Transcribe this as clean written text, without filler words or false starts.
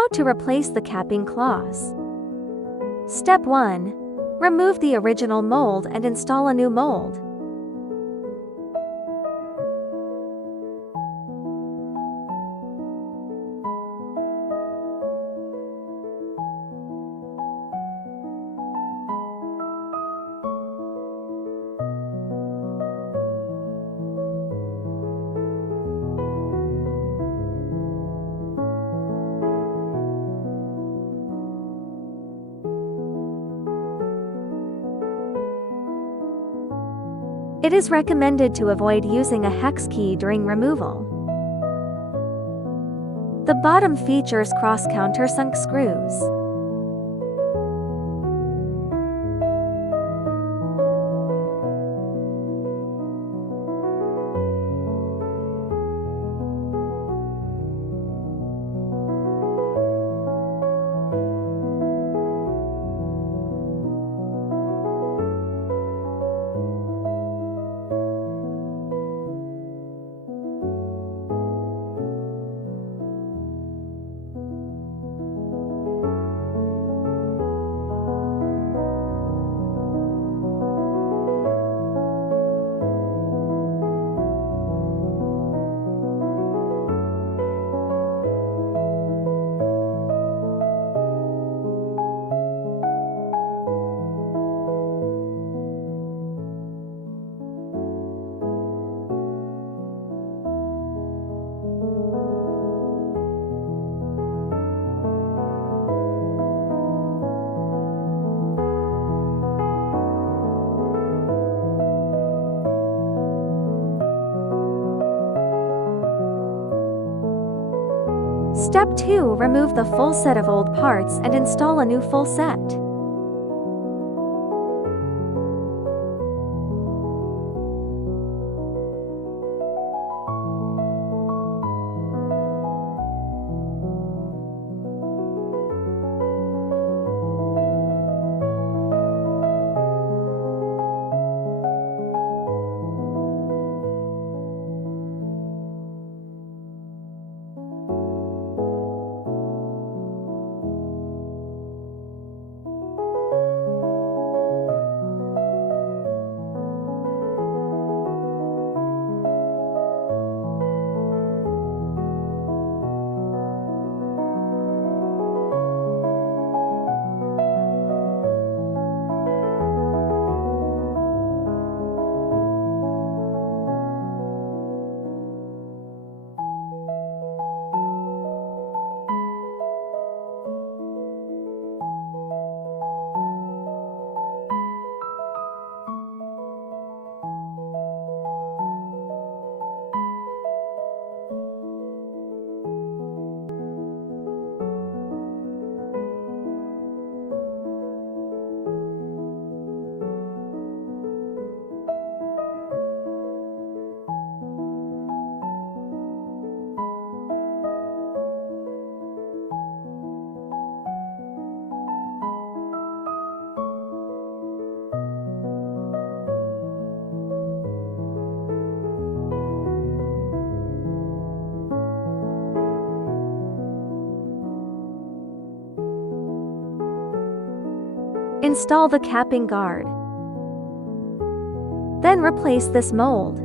How to replace the capping claws. Step 1. Remove the original mold and install a new mold. It is recommended to avoid using a hex key during removal. The bottom features cross-countersunk screws. Step 2. Remove the full set of old parts and install a new full set. Install the capping guard. Then replace this mold.